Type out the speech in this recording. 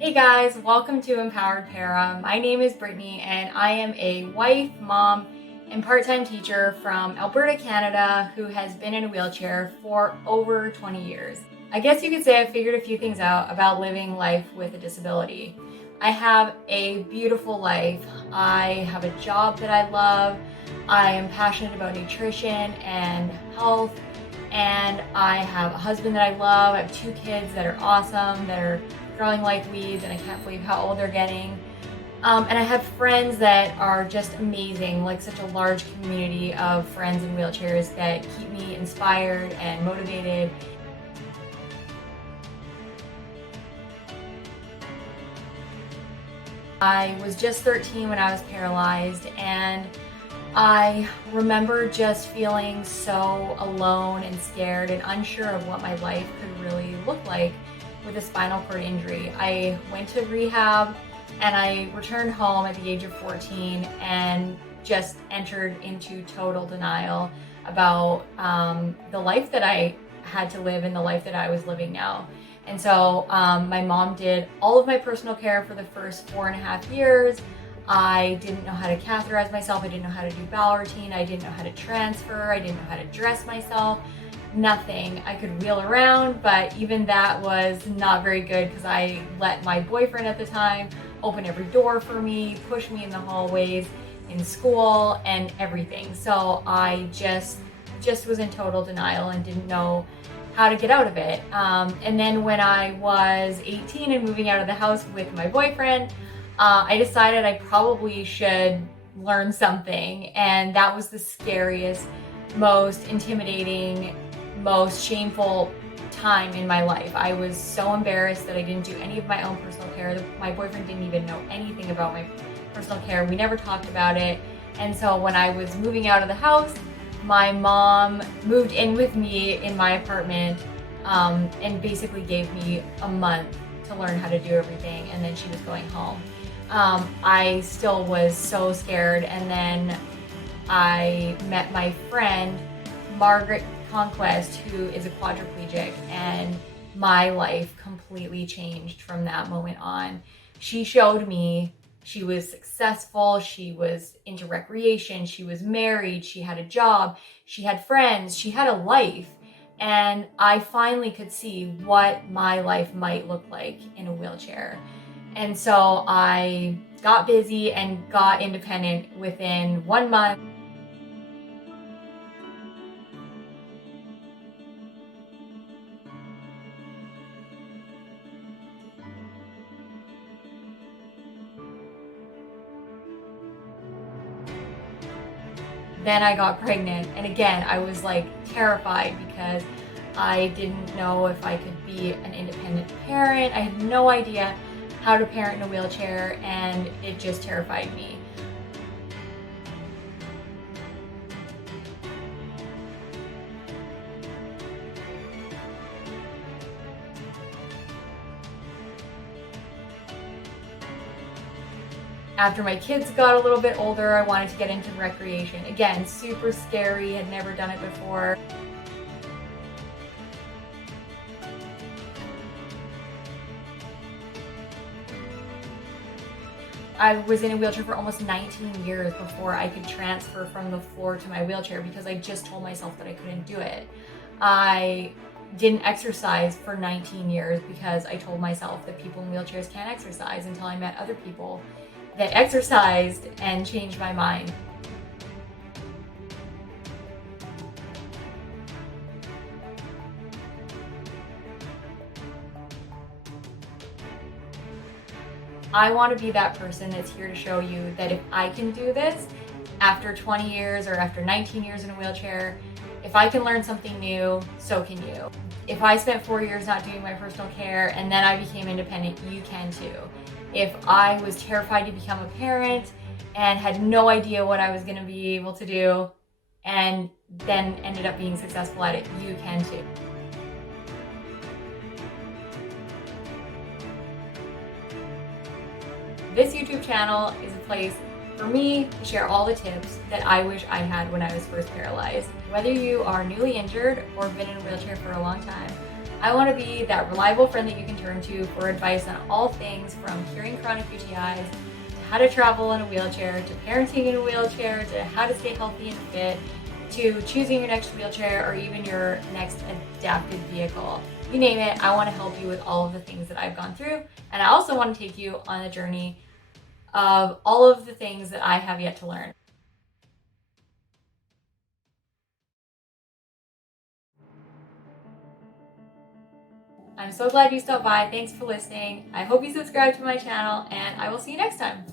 Hey guys, welcome to Empowered Para. My name is Brittany and I am a wife, mom, and part-time teacher from Alberta, Canada, who has been in a wheelchair for over 20 years. I guess you could say I figured a few things out about living life with a disability. I have a beautiful life. I have a job that I love. I am passionate about nutrition and health. And I have a husband that I love. I have two kids that are awesome, that are growing like weeds, and I can't believe how old they're getting. And I have friends that are just amazing, like such a large community of friends in wheelchairs that keep me inspired and motivated. I was just 13 when I was paralyzed, and I remember just feeling so alone and scared and unsure of what my life could really look like with a spinal cord injury. I went to rehab and I returned home at the age of 14 and just entered into total denial about the life that I had to live and the life that I was living now. And so my mom did all of my personal care for the first 4.5 years. I didn't know how to catheterize myself. I didn't know how to do bowel routine. I didn't know how to transfer. I didn't know how to dress myself. Nothing. I could wheel around, but even that was not very good because I let my boyfriend at the time open every door for me, push me in the hallways, in school, and everything. So I just was in total denial and didn't know how to get out of it. And then when I was 18 and moving out of the house with my boyfriend, I decided I probably should learn something, and that was the scariest, most intimidating, most shameful time in my life. I was so embarrassed that I didn't do any of my own personal care. My boyfriend didn't even know anything about my personal care. We never talked about it. And so when I was moving out of the house, my mom moved in with me in my apartment and basically gave me a month to learn how to do everything, and then she was going home. I still was so scared, and then I met my friend Margaret Conquest, who is a quadriplegic, and my life completely changed from that moment on. She showed me she was successful, she was into recreation, she was married, she had a job, she had friends, she had a life, and I finally could see what my life might look like in a wheelchair. And so I got busy and got independent within 1 month. Then I got pregnant, and again, I was like terrified because I didn't know if I could be an independent parent. I had no idea how to parent in a wheelchair, and it just terrified me. After my kids got a little bit older, I wanted to get into recreation. Again, super scary, had never done it before. I was in a wheelchair for almost 19 years before I could transfer from the floor to my wheelchair because I just told myself that I couldn't do it. I didn't exercise for 19 years because I told myself that people in wheelchairs can't exercise until I met other people that exercised and changed my mind. I want to be that person that's here to show you that if I can do this after 20 years or after 19 years in a wheelchair, if I can learn something new, so can you. If I spent 4 years not doing my personal care and then I became independent, you can too. If I was terrified to become a parent and had no idea what I was going to be able to do and then ended up being successful at it, you can too. This YouTube channel is a place for me to share all the tips that I wish I had when I was first paralyzed. Whether you are newly injured or been in a wheelchair for a long time, I want to be that reliable friend that you can turn to for advice on all things from curing chronic UTIs to how to travel in a wheelchair, to parenting in a wheelchair, to how to stay healthy and fit, to choosing your next wheelchair or even your next adapted vehicle. You name it, I want to help you with all of the things that I've gone through. And I also want to take you on a journey of all of the things that I have yet to learn. I'm so glad you stopped by. Thanks for listening. I hope you subscribe to my channel, and I will see you next time.